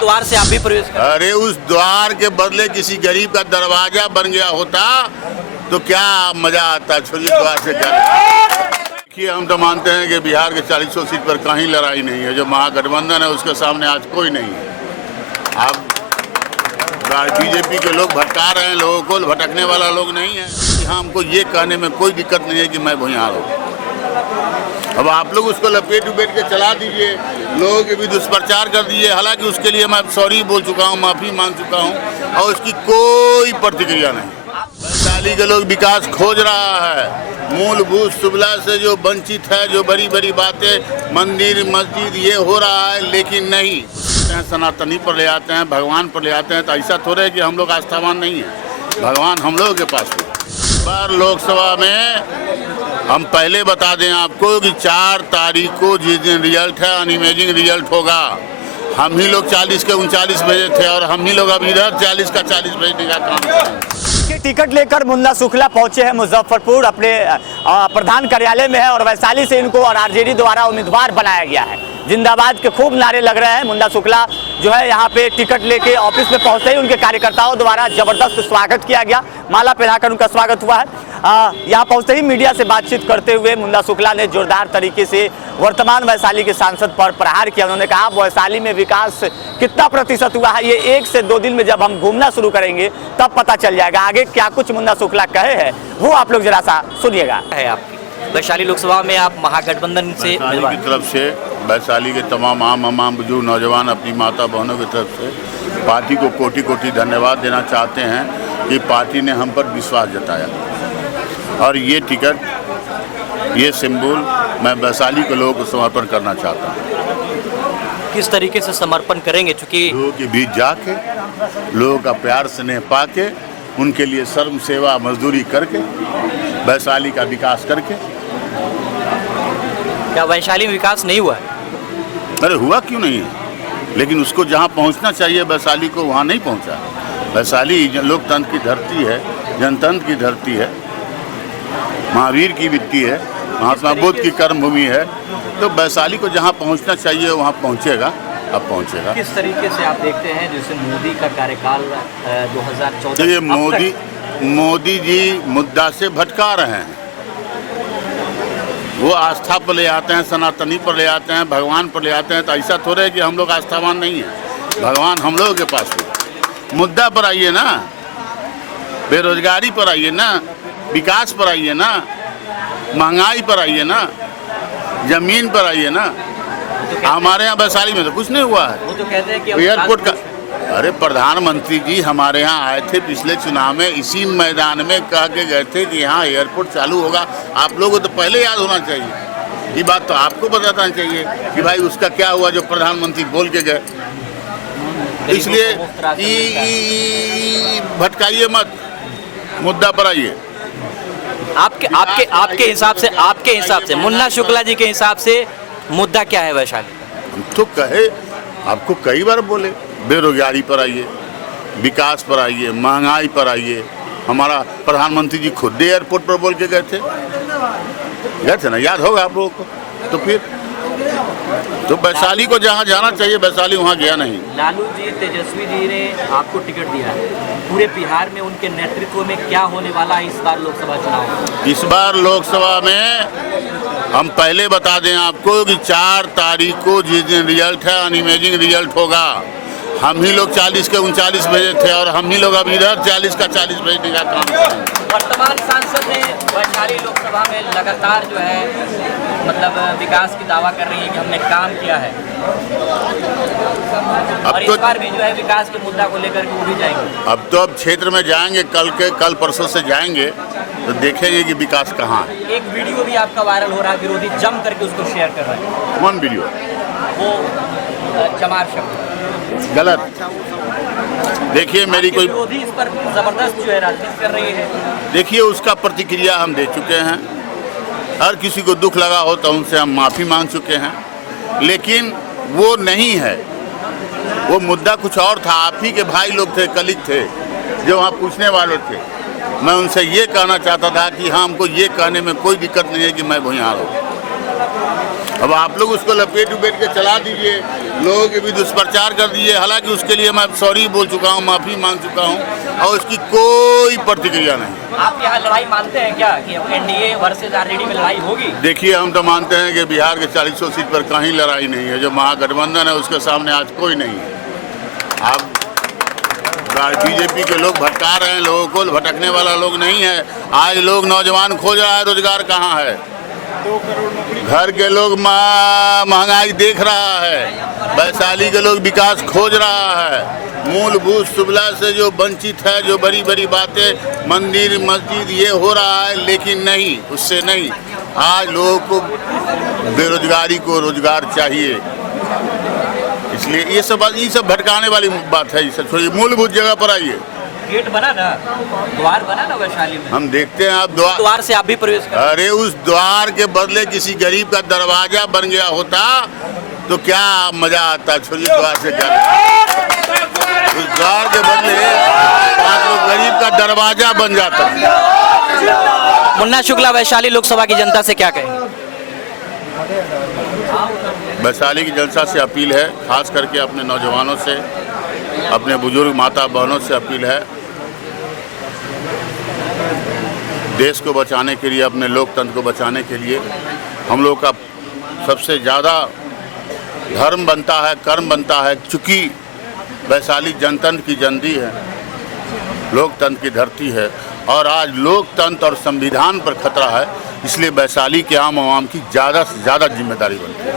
द्वार से आप भी प्रवेश कर। अरे उस द्वार के बदले किसी गरीब का दरवाजा बन गया होता तो क्या मजा आता। छोड़िए द्वार से क्या। देखिए हम तो मानते हैं कि बिहार के 40 सीट पर कहीं लड़ाई नहीं है। जो महागठबंधन है उसके सामने आज कोई नहीं है। अब बीजेपी के लोग भटका रहे हैं लोगों को, भटकने वाला लोग नहीं है। हाँ, हमको ये कहने में कोई दिक्कत नहीं है कि मैं भुइयार हूँ। अब आप लोग उसको लपेट उपेट के चला दीजिए, लोगों के भी दुष्प्रचार कर दीजिए। हालांकि उसके लिए मैं सॉरी बोल चुका हूँ, माफ़ी मांग चुका हूँ और उसकी कोई प्रतिक्रिया नहीं। वैशाली के लोग विकास खोज रहा है। मूलभूत सुविधा से जो वंचित है, जो बड़ी बड़ी बातें मंदिर मस्जिद ये हो रहा है, लेकिन नहीं सनातनी पर ले आते हैं, भगवान पर ले आते हैं। तो ऐसा थोड़ा है कि हम लोग आस्थावान नहीं है। भगवान हम लोगों के पास है। इस बार लोकसभा में हम पहले बता दें आपको कि 4 तारीख को जिस दिन रिजल्ट है, अनइमेजिंग रिजल्ट होगा। हम ही लोग 40 के 39 भेजे थे और हम ही लोग अब इधर 40 का 40 भेजने का काम करेंगे। टिकट लेकर मुन्ना शुक्ला पहुंचे हैं मुजफ्फरपुर, अपने प्रधान कार्यालय में है और वैशाली से इनको और आरजेडी द्वारा उम्मीदवार बनाया गया है। जिंदाबाद के खूब नारे लग रहे हैं। मुन्ना शुक्ला जो है यहाँ पे टिकट लेके ऑफिस में पहुंचते ही उनके कार्यकर्ताओं द्वारा जबरदस्त स्वागत किया गया, माला पहनाकर उनका स्वागत हुआ है। यहाँ पहुंचते ही मीडिया से बातचीत करते हुए मुन्ना शुक्ला ने जोरदार तरीके से वर्तमान वैशाली के सांसद पर प्रहार किया। उन्होंने कहा वैशाली में विकास कितना प्रतिशत हुआ है ये 1 से 2 दिन में जब हम घूमना शुरू करेंगे तब पता चल जाएगा। आगे क्या कुछ मुन्ना शुक्ला कहे हैं वो आप लोग जरा सा सुनिएगा। है आपकी वैशाली लोकसभा में आप महागठबंधन से की तरफ से वैशाली के तमाम आम बुजुर्ग नौजवान अपनी माता बहनों की तरफ से पार्टी को कोटि कोटि धन्यवाद देना चाहते हैं कि पार्टी ने हम पर विश्वास जताया और ये टिकट, ये सिंबल मैं वैशाली के लोगों को समर्पण करना चाहता हूँ। किस तरीके से समर्पण करेंगे? चूँकि लोगों के बीच जाके, लोगों का प्यार स्नेह पाके, उनके लिए सर्व सेवा मजदूरी करके, वैशाली का विकास करके। क्या वैशाली में विकास नहीं हुआ है? अरे हुआ क्यों नहीं है, लेकिन उसको जहाँ पहुँचना चाहिए वैशाली को वहाँ नहीं पहुँचा। वैशाली लोकतंत्र की धरती है, जनतंत्र की धरती है, महावीर की मिट्टी है, महात्मा बुद्ध की कर्मभूमि है। तो वैशाली को जहाँ पहुँचना चाहिए वहाँ पहुँचेगा, अब पहुँचेगा। किस तरीके से आप देखते हैं जैसे मोदी का कार्यकाल 2014? ये मोदी जी मुद्दा से भटका रहे हैं। वो आस्था पर ले आते हैं, सनातनी पर ले आते हैं, भगवान पर ले आते हैं। तो ऐसा थोड़ा है कि हम लोग आस्थावान नहीं है। भगवान हम लोगों के पास है। मुद्दा पर आइए ना, बेरोजगारी पर आइए ना, विकास पर आइए ना, महंगाई पर आइए ना, जमीन पर आइए ना। हमारे यहाँ वैशाली में तो कुछ नहीं हुआ है। वो तो कहते हैं कि एयरपोर्ट का, अरे प्रधानमंत्री जी हमारे यहाँ आए थे पिछले चुनाव में, इसी मैदान में कह के गए थे कि यहाँ एयरपोर्ट चालू होगा। आप लोगों को तो पहले याद होना चाहिए। ये बात तो आपको बताना चाहिए कि भाई उसका क्या हुआ जो प्रधानमंत्री बोल के गए। इसलिए भटकाइए मत, मुद्दा पर आइए। आपके हिसाब से मुन्ना शुक्ला जी के हिसाब से मुद्दा क्या है वैशाली? हम तो कहे, आपको कई बार बोले, बेरोजगारी पर आइए, विकास पर आइए, महंगाई पर आइए। हमारा प्रधानमंत्री जी खुद एयरपोर्ट पर बोल के गए थे ना, याद होगा आप लोगों को। तो फिर तो वैशाली को जहाँ जाना चाहिए वैशाली वहाँ गया नहीं। लालू जी, तेजस्वी जी ने आपको टिकट दिया है। पूरे बिहार में उनके नेतृत्व में क्या होने वाला है इस बार लोकसभा चुनाव? इस बार लोकसभा में हम पहले बता दें आपको कि 4 तारीख को जिस दिन रिजल्ट है, अनइमेजिंग रिजल्ट होगा। हम ही लोग 40 के 39 भेजे थे और हम ही लोग अब इधर 40 का 40 भेजने का काम करेंगे। वर्तमान सांसद ने वैशाली लोकसभा में लगातार जो है मतलब विकास की दावा कर रही है कि हमने काम किया है और इस बार भी जो है विकास के मुद्दा को लेकर के वो भी जाएंगे। अब क्षेत्र में जाएंगे, कल परसों से जाएंगे तो देखेंगे कि विकास कहाँ है। एक वीडियो भी आपका वायरल हो रहा है, विरोधी जम करके उसको शेयर कर रहे हैं। कौन वीडियो? वो चमार शब्द गलत। देखिए मेरी कोई विरोधी इस पर जबरदस्त जो है राजनीति कर रही है। देखिए उसका प्रतिक्रिया हम दे चुके हैं। हर किसी को दुख लगा हो तो उनसे हम माफ़ी मांग चुके हैं, लेकिन वो नहीं है। वो मुद्दा कुछ और था। आप ही के भाई लोग थे, कलीग थे जो वहाँ पूछने वाले थे। मैं उनसे ये कहना चाहता था कि हाँ, हमको ये कहने में कोई दिक्कत नहीं है कि मैं भुइयार हूँ। अब आप लोग उसको लपेट उपेट के चला दीजिए, लोगों के भी दुष्प्रचार कर दिए। हालांकि उसके लिए मैं सॉरी बोल चुका हूँ, माफ़ी मांग चुका हूँ और उसकी कोई प्रतिक्रिया नहीं। आप यहाँ लड़ाई मानते हैं क्या कि एनडीए वर्सेस आरजेडी में लड़ाई होगी? देखिए, हम तो मानते हैं कि बिहार के 40 सीट पर कहीं लड़ाई नहीं है। जो महागठबंधन है उसके सामने आज कोई नहीं है। आप बीजेपी के लोग भटका रहे हैं लोगों को, भटकने वाला लोग नहीं है। आज लोग नौजवान खोज रहा है, रोजगार कहाँ है? घर के लोग महंगाई देख रहा है, वैशाली के लोग विकास खोज रहा है। मूलभूत सुविधा से जो वंचित है, जो बड़ी बड़ी बातें मंदिर मस्जिद ये हो रहा है, लेकिन नहीं, उससे नहीं। आज लोगों को बेरोजगारी को रोजगार चाहिए, इसलिए ये सब भटकाने वाली बात है। ये सब छोड़िए, मूलभूत जगह पर आइए। गेट बना ना, द्वार बना ना वैशाली में, हम देखते हैं आप द्वार से आप भी प्रवेश कर। अरे उस द्वार के बदले किसी गरीब का दरवाजा बन गया होता तो क्या मजा आता। छोड़िए, द्वार से क्या, उस द्वार के बदले 5 लोग गरीब का दरवाजा बन जाता। मुन्ना शुक्ला वैशाली लोकसभा की जनता से क्या कहेंगे? वैशाली की जनता से अपील है, खास करके अपने नौजवानों से, अपने बुजुर्ग माता बहनों से अपील है, देश को बचाने के लिए, अपने लोकतंत्र को बचाने के लिए हम लोग का सबसे ज़्यादा धर्म बनता है, कर्म बनता है। चूँकि वैशाली जनतंत्र की जंदी है, लोकतंत्र की धरती है और आज लोकतंत्र और संविधान पर खतरा है, इसलिए वैशाली के आम आवाम की ज़्यादा से ज़्यादा जिम्मेदारी बनती है।